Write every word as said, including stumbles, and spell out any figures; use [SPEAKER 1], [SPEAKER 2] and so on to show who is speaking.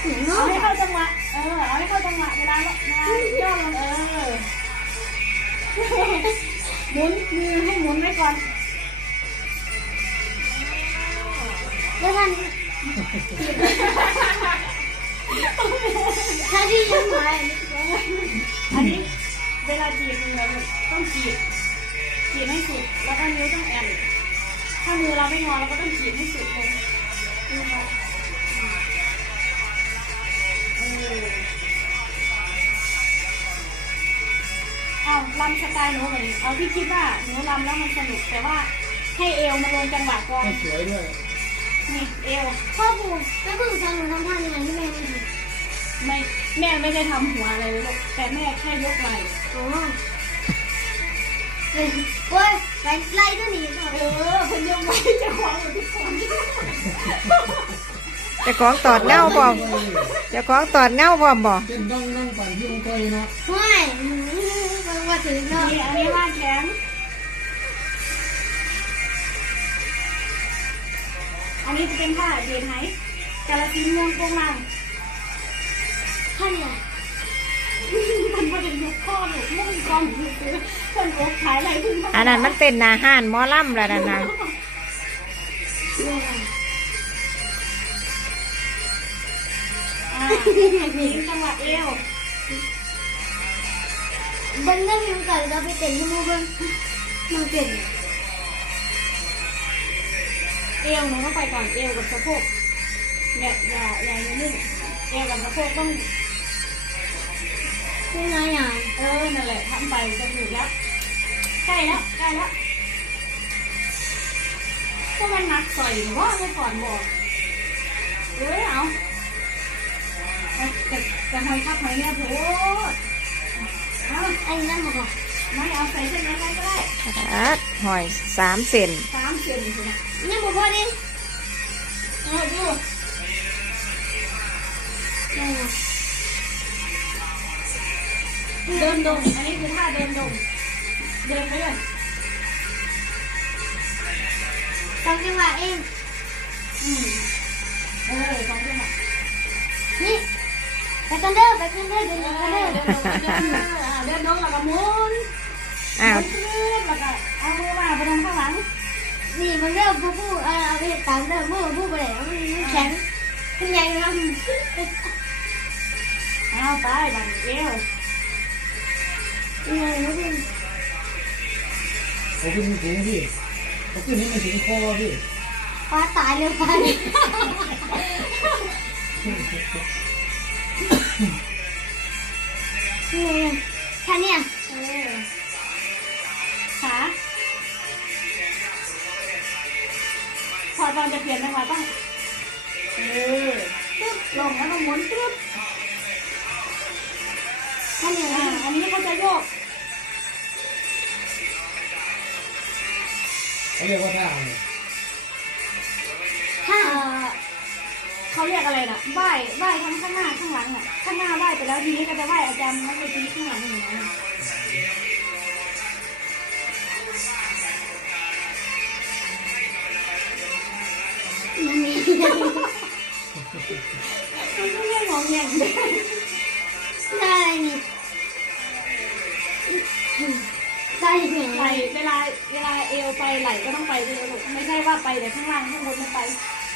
[SPEAKER 1] เอาให้เข้าจังหวะเออเอาให้เข้าจังหวะเวลาเวลาย่อลงเออหมุนมือให้หมุนไว้ก่อน
[SPEAKER 2] แล้วท่านถ้าที่ยังไง
[SPEAKER 1] อันนี้เวลาจีบมือเราต้องจีบจีบให้สุดแล้วก็นิ้วต้องแอนถ้ามือเราไม่งอเราก็ต้องจีบให้สุดเลยเอาลำสไตล์หนูเหมือนเอาที่คิดว่าหนูลำแล้วมันสนุกแต่ว่าให้เอวมาลงจังหวะก่อน
[SPEAKER 3] สวยด้วย
[SPEAKER 1] นี่เอว
[SPEAKER 2] พ่อปู่แล้วปู่สอนหนูทำท่ายังไงที่แม่ไม่ทำ
[SPEAKER 1] ไม่แม่ไม่ได้ทำหัวอะไรเลยลูกแต่แม่แค่ยกไหล่
[SPEAKER 2] อ๋อโอ้ยไล่ไล่ตัวนี้
[SPEAKER 1] เออเพิ่นยกไหล่จะขวางหมดทุกคน
[SPEAKER 4] จะของตอดเน่าพร้อมจะของตอดเน่าพร้อมบ่
[SPEAKER 3] เป็นต้องนั่งปั่นที่องค์เคยนะ
[SPEAKER 2] ไม่มาถึงเนาะ
[SPEAKER 1] นี่อันนี้ว่าแขนอันนี้จะเป็นผ้าเดนไหกาลสินม่วงโป่งลาง
[SPEAKER 2] ท่านเนี่ย
[SPEAKER 1] มันไม่ได้ยกข้อหนูมุ่งกองหนูซื้อคนโอ๊กขายอะไรขึ้นมา
[SPEAKER 4] อันนั้นมันเป็นอาหารหมอลำแล้วนั่นนะ
[SPEAKER 1] อ่ามีจังหวะเอว
[SPEAKER 2] บันเรื่องยังเกิดเราไปเต้นที่มูบันมาเต้น
[SPEAKER 1] เอวหนูต้องไปก่อนเอวกับสะโพกอย่าอย่าอย่าอย่านิ่งเอวกับสะโพกต้อง
[SPEAKER 2] เป็นไงอ่ะ
[SPEAKER 1] เออนั่นแหละทำไปจะถูกแล้วใกล้แล้วใกล้แล้วก็มันหนักใส่หรือว่าไม่ก่อนบอกเอ้ยเอาจะจะหอยคับหอยเนี่ยโถ
[SPEAKER 2] เอาไอ้นั่นมาก่อน
[SPEAKER 1] ไม่เอาใส่เส้นอะไรก็ได้
[SPEAKER 4] หอยสามเซน
[SPEAKER 1] สามเซนสินะ
[SPEAKER 2] นี่บอกว่าดิ
[SPEAKER 1] เออดูเดินดงอันนี้คือท่าเดินดงเดินไปเลย
[SPEAKER 2] สองจังหวะเอง
[SPEAKER 1] อืมเออสองจังหวะ
[SPEAKER 2] นี่ไปกันเด้อไปกันเด้อเดินกันเด้อ
[SPEAKER 1] เดินดงเดินเดินดงแล้วก็หมุน
[SPEAKER 4] อ้าว
[SPEAKER 1] แล้วก็เอามือมาไปทางข้างหลัง
[SPEAKER 2] นี่มันเริ่มผู้ผู้เออเอาไปตามเริ่มผู้ผู้ไปไหนมันแข็งขึ้นใหญ่เลยนะ
[SPEAKER 1] เอาไปบันเอว
[SPEAKER 2] ยังไงนะพี่
[SPEAKER 3] เขาขึ้นสูงพี่เขาขึ้นนี่มันถึงคอพี่
[SPEAKER 2] ฟ้าตายเลยฟ้านี่แค่นี้
[SPEAKER 1] ขาพอตอนจะเปลี่ยนจังหวะต้องเออตึ๊บลงแล้วต้องหมุนตึ๊บ
[SPEAKER 2] แค่นี้
[SPEAKER 1] อ่าอันนี้เขาจะโยก
[SPEAKER 3] เขาเรียกว่าท่าอะไร
[SPEAKER 2] ท่า
[SPEAKER 1] เขาเรียกอะไรน่ะไหว้ไหว้ทั้งข้างหน้าข้างหลังอ่ะข้างหน้าไหว้ไปแล้วทีนี้ก็จะไหว้อาจารย์มันไปทีข้างหลังอย่างนั้น
[SPEAKER 2] มันมี
[SPEAKER 1] มันก็ไม่มองอย่างเดียว
[SPEAKER 2] ได้นี่ได้เห
[SPEAKER 1] ไหลเวลาเวลาเอวไปไหลก็ต้องไปเลยลูกไม่ใช่ว่าไปแต่ข้างล่างข้างบนไม่ไป